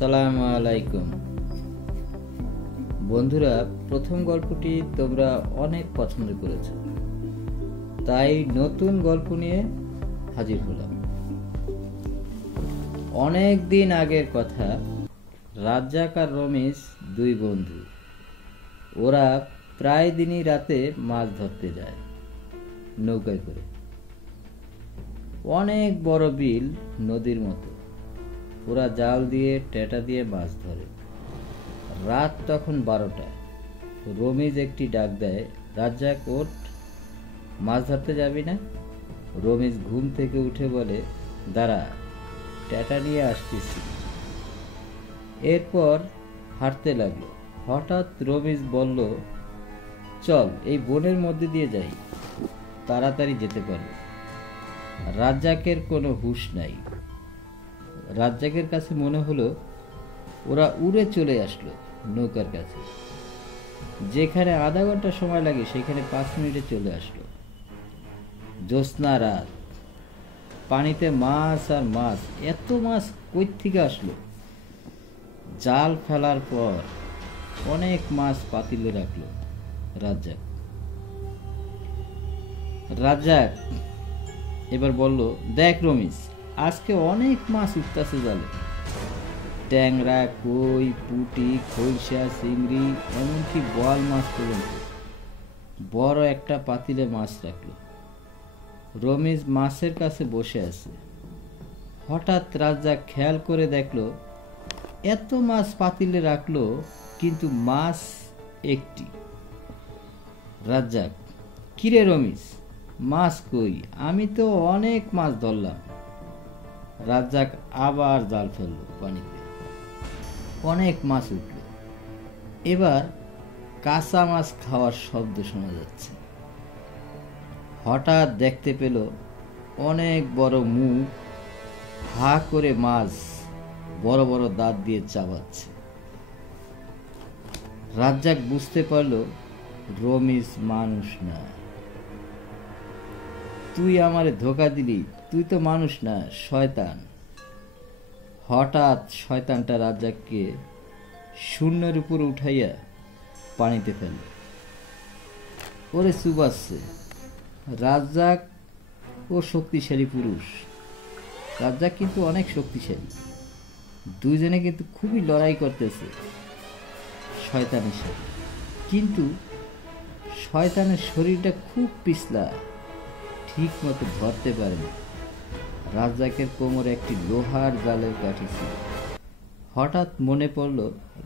আসসালামু আলাইকুম বন্ধুরা, প্রথম গল্পটি তোমরা অনেক পছন্দ করেছো, তাই নতুন গল্প নিয়ে হাজির হলাম। অনেক দিন আগের কথা। রাজ্জাক আর রমেশ দুই বন্ধু। ওরা প্রায় দিনই রাতে মাছ ধরতে যায় নৌকায় করে। অনেক বড় বিল, নদীর মতো। ওরা জাল দিয়ে টেটা দিয়ে মাছ ধরে। রাত তখন 12টায়। রমেশ একটি ডাক দেয়, রাজ্জাক ওঠ, মাছ ধরতে যাবি না? রমেশ ঘুম থেকে উঠে বলে, দাঁড়া, টেটা নিয়ে আসতেছি। এরপর হাঁটতে লাগলো। হঠাৎ রমেশ বলল, চল এই বনের মধ্যে দিয়ে যাই, তাড়াতাড়ি যেতে পারবো। রাজ্জাকের কোনো হুঁশ নাই। রাজ্জাকের কাছে মনে হলো ওরা উড়ে চলে আসলো নৌকার কাছে। যেখানে আধা ঘন্টা সময় লাগে সেখানে 5 মিনিটে চলে আসলো। জ্যোৎস্না রাত, পানিতে মাছ আর মাছ। এত মাছ কই থেকে আসলো? জাল ফেলার পর অনেক মাছ পাতিলে রাখলো রাজ্জাক। রাজ্জাক এবার বলল, দেখ রমেশ, আজকে অনেক মাছ উঠতেছে জালে। ট্যাংরা, কই, পুঁটি, খৈসা, চিংড়ি, এমনকি বোয়াল মাছ পর্যন্ত। বড় একটা পাতিলে মাছ রাখলো। রমেশ মাছের কাছে বসে আছে। হঠাৎ রাজ্জাক খেয়াল করে দেখলো এত মাছ পাতিলে রাখলো, কিন্তু মাছ একটি। রাজ্জাক, কিরে রমেশ, মাছ কই? আমি তো অনেক মাছ ধরলাম। রাজ্জাক আবার জাল ফেললো পানিতে। অনেক মাছ উঠল। এবার কাঁচা মাছ খাওয়ার শব্দ শোনা যাচ্ছে। হঠাৎ দেখতে পেল অনেক বড় মুখ, হা করে মাছ বড় বড় দাঁত দিয়ে চাবাচ্ছে। রাজ্জাক বুঝতে পারল রমেশ মানুষ না। তুই আমারে ধোকা দিলি, তুই তো মানুষ না, শয়তান। হঠাৎ শয়তানটা রাজ্জাককে শূন্যের উপর উঠাইয়া পানিতে ফেলল। ওরে চুবাচ্ছে। রাজ্জাক ও শক্তিশালী পুরুষ। রাজ্জাক কিন্তু অনেক শক্তিশালী। দুইজনে কিন্তু খুবই লড়াই করতেছে শয়তানের সাথে। কিন্তু শয়তানের শরীরটা খুব পিছলা, ঠিক মতো ধরতে পারে না। রাজ্জাকের কোমরে একটি লোহার জালের কাঠি ছিল। হঠাৎ মনে পড়ল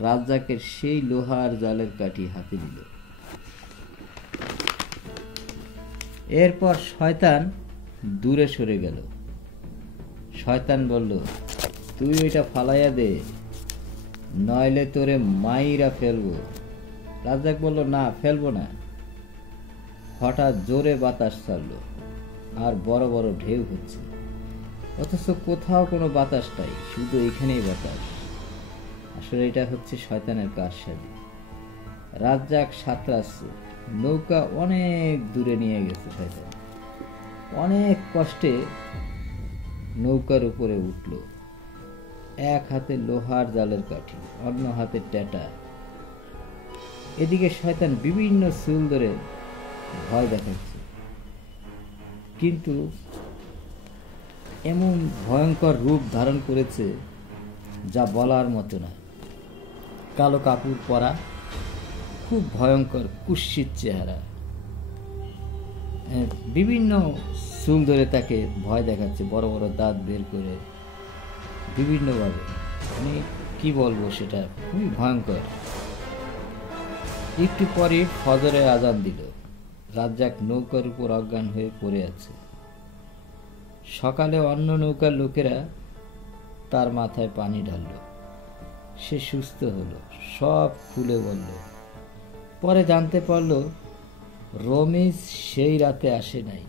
রাজ্জাকের সেই লোহার জালের কাঠি হাতে নিল। এরপর শয়তান দূরে সরে গেল। শয়তান বলল, তুই ওইটা ফালাইয়া দে, নইলে তোরে মাইরা ফেলবো। রাজ্জাক বলল, না, ফেলবো না। হঠাৎ জোরে বাতাস ছাড়লো আর বড় বড় ঢেউ হচ্ছে, অথচ কোথাও কোনো বাতাস নাই, শুধু এখানেই বাতাস। আসলে এটা হচ্ছে শয়তানের কারসাজি। রাজ্জাক সাঁতরাচ্ছে। নৌকা অনেক দূরে নিয়ে গেছে শয়তান। অনেক কষ্টে নৌকার উপরে উঠল। এক হাতে লোহার জালের কাঠি, অন্য হাতে টেটা। এদিকে শয়তান বিভিন্ন চুল ধরে ভয় দেখাচ্ছে, কিন্তু এমন ভয়ঙ্কর রূপ ধারণ করেছে যা বলার মতো না। কালো কাপড় পরা, খুব ভয়ঙ্কর কুৎসিত চেহারা। বিভিন্ন চুল ধরে তাকে ভয় দেখাচ্ছে, বড় বড় দাঁত বের করে বিভিন্নভাবে। আমি কি বলবো, সেটা খুবই ভয়ঙ্কর। একটু পরে ফজরের আজান দিল। রাজ্জাক নৌকার উপর অজ্ঞান হয়ে পড়ে আছে। সকালে অন্য নৌকার লোকেরা তার মাথায় পানি ঢালল। সে সুস্থ হলো, সব খুলে বলল। পরে জানতে পারল রমেশ সেই রাতে আসে নাই,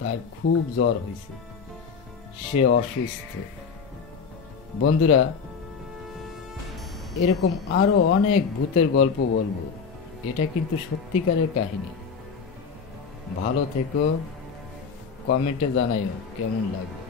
তার খুব জ্বর হয়েছে, সে অসুস্থ। বন্ধুরা, এরকম আরো অনেক ভূতের গল্প বলবো। এটা কিন্তু সত্যিকারের কাহিনী। ভালো থেকো, কমেন্টে জানাইও কেমন লাগবে।